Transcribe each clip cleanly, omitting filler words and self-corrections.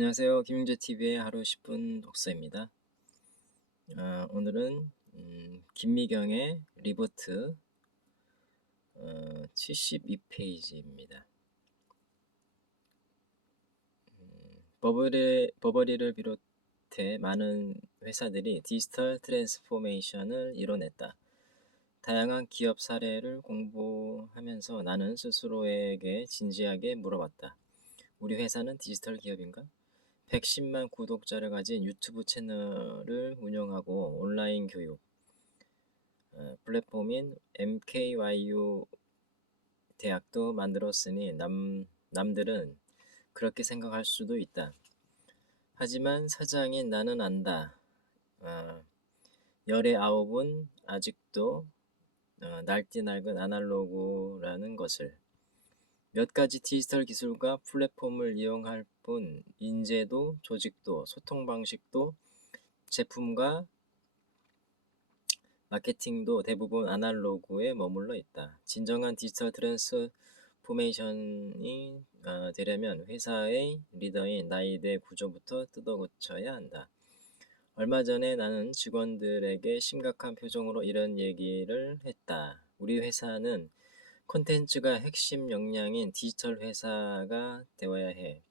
안녕하세요. 김용재TV의 하루 10분 독서입니다. 오늘은 김미경의 리부트 72페이지입니다. 버버리를 비롯해 많은 회사들이 디지털 트랜스포메이션을 이뤄냈다. 다양한 기업 사례를 공부하면서 나는 스스로에게 진지하게 물어봤다. 우리 회사는 디지털 기업인가? 110만 구독자를 가진 유튜브 채널을 운영하고 온라인 교육 플랫폼인 MKYU 대학도 만들었으니 남들은 그렇게 생각할 수도 있다. 하지만 사장인 나는 안다. 열의 아홉은 아직도 날뛰 낡은 아날로그라는 것을. 몇 가지 디지털 기술과 플랫폼을 이용할 뿐 인재도 조직도 소통 방식도 제품과 마케팅도 대부분 아날로그에 머물러 있다. 진정한 디지털 트랜스포메이션이 되려면 회사의 리더인 나의 뇌 구조부터 뜯어고쳐야 한다. 얼마 전에 나는 직원들에게 심각한 표정으로 이런 얘기를 했다. 우리 회사는 콘텐츠가 핵심 역량인 디지털 회사가 되어야 해.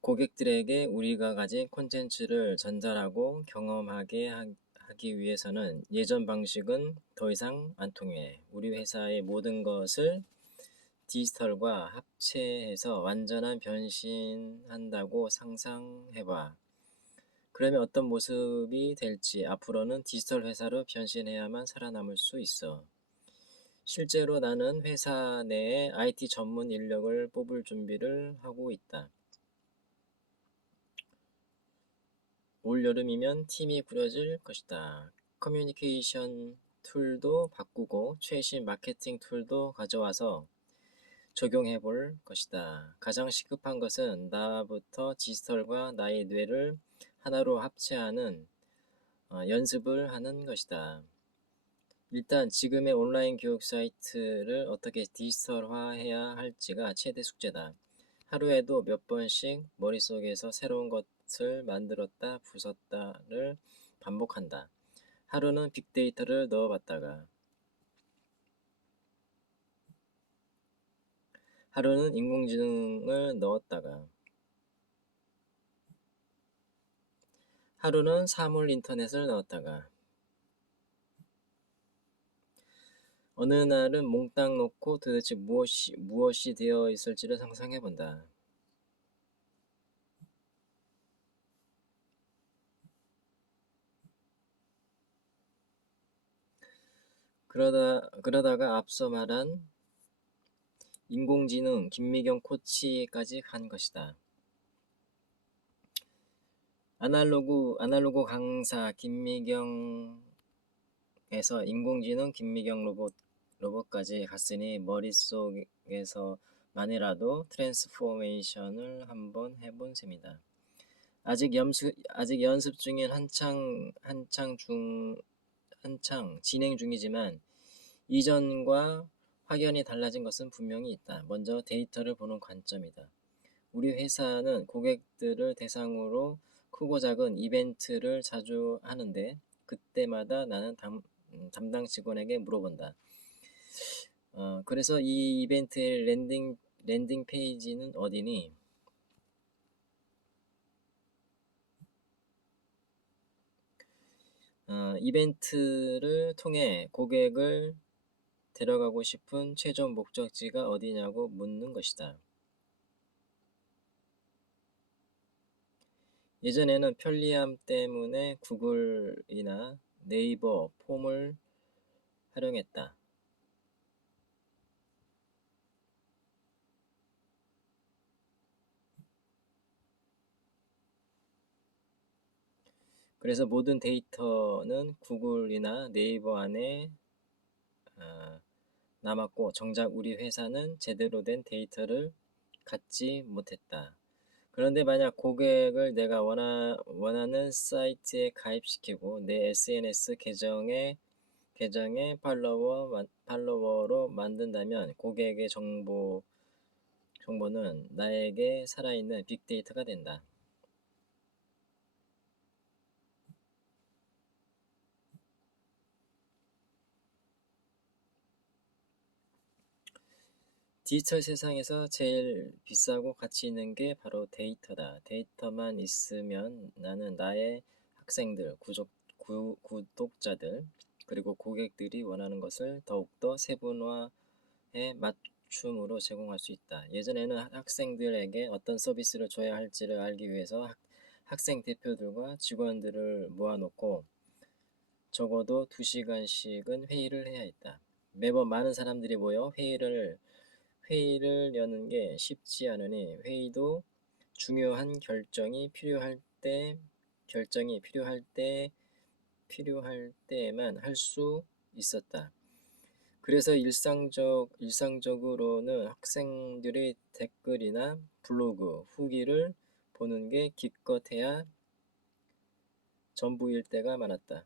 고객들에게 우리가 가진 콘텐츠를 전달하고 경험하게 하기 위해서는 예전 방식은 더 이상 안 통해. 우리 회사의 모든 것을 디지털과 합체해서 완전한 변신한다고 상상해봐. 그러면 어떤 모습이 될지. 앞으로는 디지털 회사로 변신해야만 살아남을 수 있어. 실제로 나는 회사 내에 IT 전문 인력을 뽑을 준비를 하고 있다. 올 여름이면 팀이 꾸려질 것이다. 커뮤니케이션 툴도 바꾸고 최신 마케팅 툴도 가져와서 적용해 볼 것이다. 가장 시급한 것은 나부터 디지털과 나의 뇌를 하나로 합체하는 연습을 하는 것이다. 일단 지금의 온라인 교육 사이트를 어떻게 디지털화해야 할지가 최대 숙제다. 하루에도 몇 번씩 머릿속에서 새로운 것을 만들었다 부쉈다를 반복한다. 하루는 빅데이터를 넣어봤다가, 하루는 인공지능을 넣었다가, 하루는 사물 인터넷을 넣었다가, 어느 날은 몽땅 놓고 도대체 무엇이 되어 있을지를 상상해본다. 그러다가 앞서 말한 인공지능 김미경 코치까지 간 것이다. 아날로그 강사 김미경에서 인공지능 김미경 로봇까지 갔으니 머릿속에서만이라도 트랜스포메이션을 한번 해본 셈이다. 아직 연습 중인 한창 진행 중이지만 이전과 확연히 달라진 것은 분명히 있다. 먼저 데이터를 보는 관점이다. 우리 회사는 고객들을 대상으로 크고 작은 이벤트를 자주 하는데 그때마다 나는 담당 직원에게 물어본다. 그래서 이 이벤트의 랜딩 페이지는 어디니? 이벤트를 통해 고객을 데려가고 싶은 최종 목적지가 어디냐고 묻는 것이다. 예전에는 편리함 때문에 구글이나 네이버 폼을 활용했다. 그래서 모든 데이터는 구글이나 네이버 안에 남았고 정작 우리 회사는 제대로 된 데이터를 갖지 못했다. 그런데 만약 고객을 내가 원하는 사이트에 가입시키고 내 SNS 계정에 팔로워로 만든다면 고객의 정보 정보는 나에게 살아있는 빅데이터가 된다. 디지털 세상에서 제일 비싸고 가치 있는 게 바로 데이터다. 데이터만 있으면 나는 나의 학생들, 구독자들, 그리고 고객들이 원하는 것을 더욱더 세분화해 맞춤으로 제공할 수 있다. 예전에는 학생들에게 어떤 서비스를 줘야 할지를 알기 위해서 학생 대표들과 직원들을 모아놓고 적어도 2시간씩은 회의를 해야 했다. 매번 많은 사람들이 모여 회의를 여는 게 쉽지 않으니 회의도 중요한 결정이 필요할 때에만 할 수 있었다. 그래서 일상적으로는 학생들의 댓글이나 블로그 후기를 보는 게 기껏해야 전부일 때가 많았다.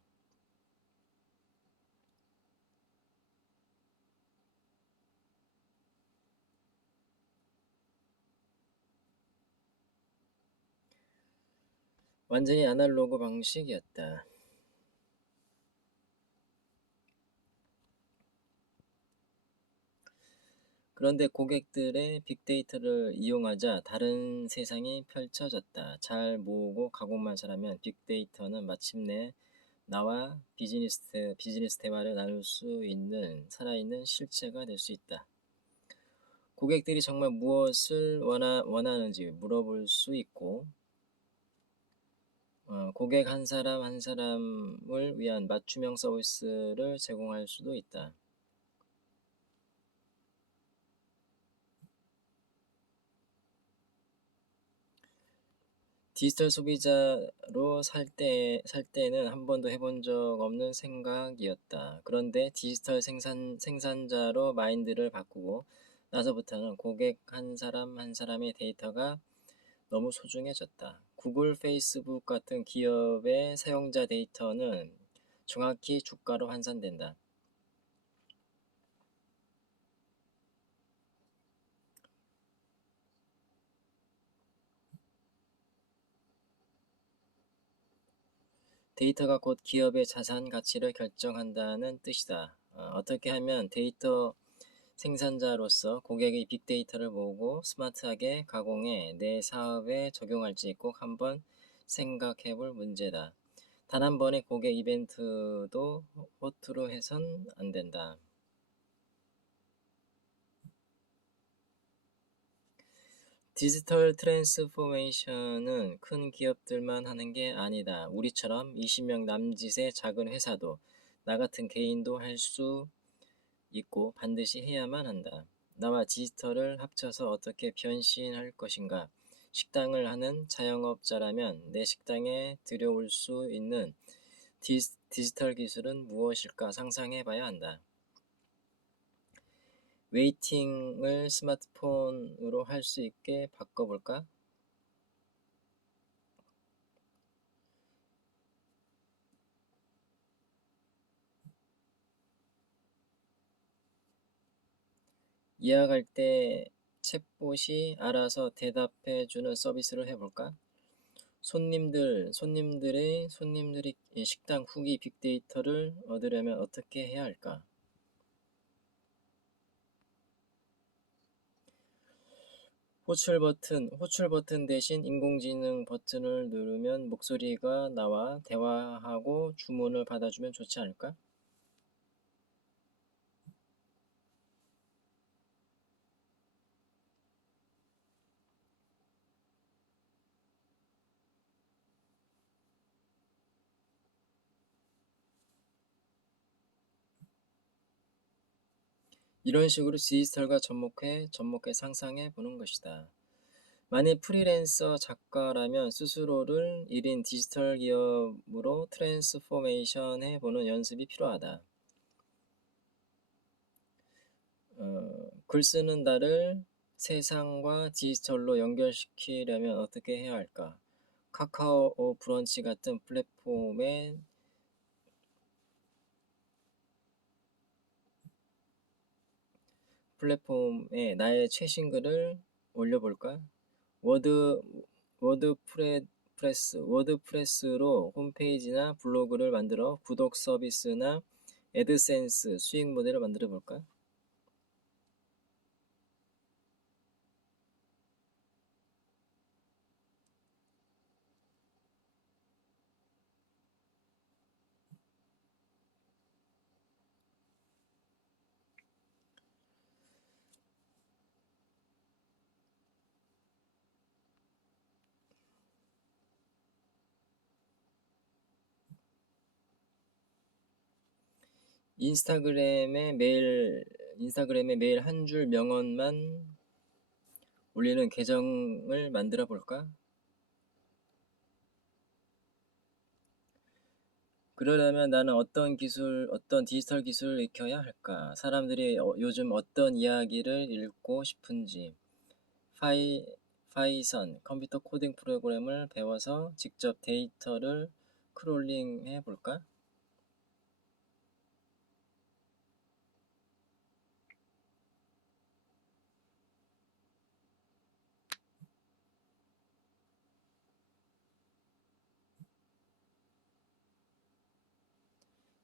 완전히 아날로그 방식이었다. 그런데 고객들의 빅데이터를 이용하자 다른 세상이 펼쳐졌다. 잘 모으고 가공만 잘하면 빅데이터는 마침내 나와 비즈니스 대화를 나눌 수 있는 살아있는 실체가 될 수 있다. 고객들이 정말 무엇을 원하는지 물어볼 수 있고, 고객 한 사람 한 사람을 위한 맞춤형 서비스를 제공할 수도 있다. 디지털 소비자로 살 때는 한 번도 해본 적 없는 생각이었다. 그런데 디지털 생산자로 마인드를 바꾸고 나서부터는 고객 한 사람 한 사람의 데이터가 너무 소중해졌다. 구글, 페이스북 같은 기업의 사용자 데이터는 정확히 주가로 환산된다. 데이터가 곧 기업의 자산 가치를 결정한다는 뜻이다. 어떻게 하면 데이터 생산자로서 고객의 빅데이터를 보고 스마트하게 가공해 내 사업에 적용할지 꼭 한번 생각해 볼 문제다. 단 한 번의 고객 이벤트도 허투루 해선 안 된다. 디지털 트랜스포메이션은 큰 기업들만 하는 게 아니다. 우리처럼 20명 남짓의 작은 회사도 나 같은 개인도 할 수 있고 반드시 해야만 한다. 나와 디지털을 합쳐서 어떻게 변신할 것인가? 식당을 하는 자영업자라면 내 식당에 들여올 수 있는 디지털 기술은 무엇일까 상상해 봐야 한다. 웨이팅을 스마트폰으로 할 수 있게 바꿔볼까? 예약할 때 챗봇이 알아서 대답해 주는 서비스를 해볼까? 손님들이 식당 후기 빅데이터를 얻으려면 어떻게 해야 할까? 호출 버튼 대신 인공지능 버튼을 누르면 목소리가 나와 대화하고 주문을 받아주면 좋지 않을까? 이런 식으로 디지털과 접목해 상상해 보는 것이다. 만일 프리랜서 작가라면 스스로를 1인 디지털 기업으로 트랜스포메이션 해보는 연습이 필요하다. 글 쓰는 나를 세상과 디지털로 연결시키려면 어떻게 해야 할까? 카카오 브런치 같은 플랫폼에 나의 최신 글을 올려볼까? 워드 워드프레스로 홈페이지나 블로그를 만들어 구독 서비스나 애드센스 수익 모델을 만들어 볼까? 인스타그램에 매일 한 줄 명언만 올리는 계정을 만들어 볼까? 그러려면 나는 어떤 디지털 기술을 익혀야 할까? 사람들이 요즘 어떤 이야기를 읽고 싶은지, 파이, 파이썬 컴퓨터 코딩 프로그램을 배워서 직접 데이터를 크롤링 해 볼까?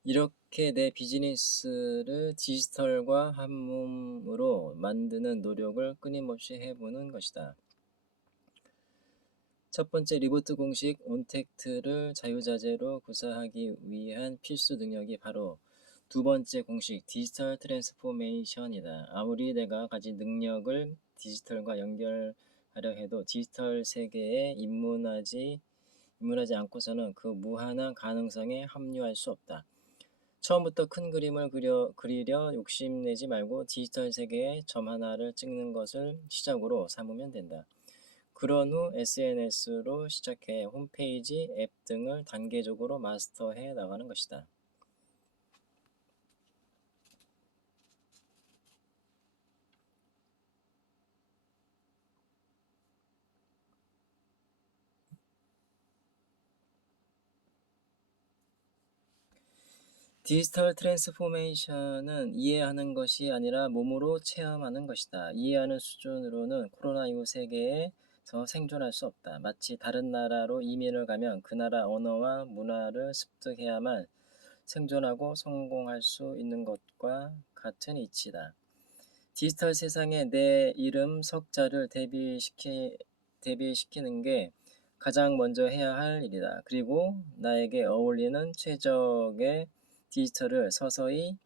이렇게 내 비즈니스를 디지털과 한 몸으로 만드는 노력을 끊임없이 해보는 것이다. 첫 번째, 리부트 공식 온택트를 자유자재로 구사하기 위한 필수 능력이 바로 두 번째 공식 디지털 트랜스포메이션이다. 아무리 내가 가진 능력을 디지털과 연결하려 해도 디지털 세계에 입문하지 않고서는 그 무한한 가능성에 합류할 수 없다. 처음부터 큰 그림을 그리려 욕심내지 말고 디지털 세계에 점 하나를 찍는 것을 시작으로 삼으면 된다. 그런 후 SNS로 시작해 홈페이지, 앱 등을 단계적으로 마스터해 나가는 것이다. 디지털 트랜스포메이션은 이해하는 것이 아니라 몸으로 체험하는 것이다. 이해하는 수준으로는 코로나19 세계에서 생존할 수 없다. 마치 다른 나라로 이민을 가면 그 나라 언어와 문화를 습득해야만 생존하고 성공할 수 있는 것과 같은 이치다. 디지털 세상에 내 이름 석자를 대비시키는 게 가장 먼저 해야 할 일이다. 그리고 나에게 어울리는 최적의 디지털을 서서히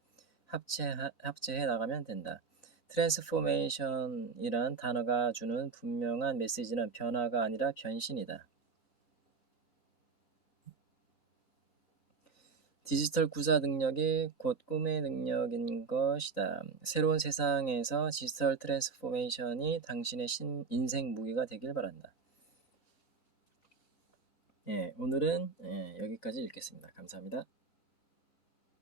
합체해 나가면 된다. 트랜스포메이션이란 단어가 주는 분명한 메시지는 변화가 아니라 변신이다. 디지털 구사 능력이 곧 꿈의 능력인 것이다. 새로운 세상에서 디지털 트랜스포메이션이 당신의 인생 무기가 되길 바란다. 오늘은 여기까지 읽겠습니다. 감사합니다.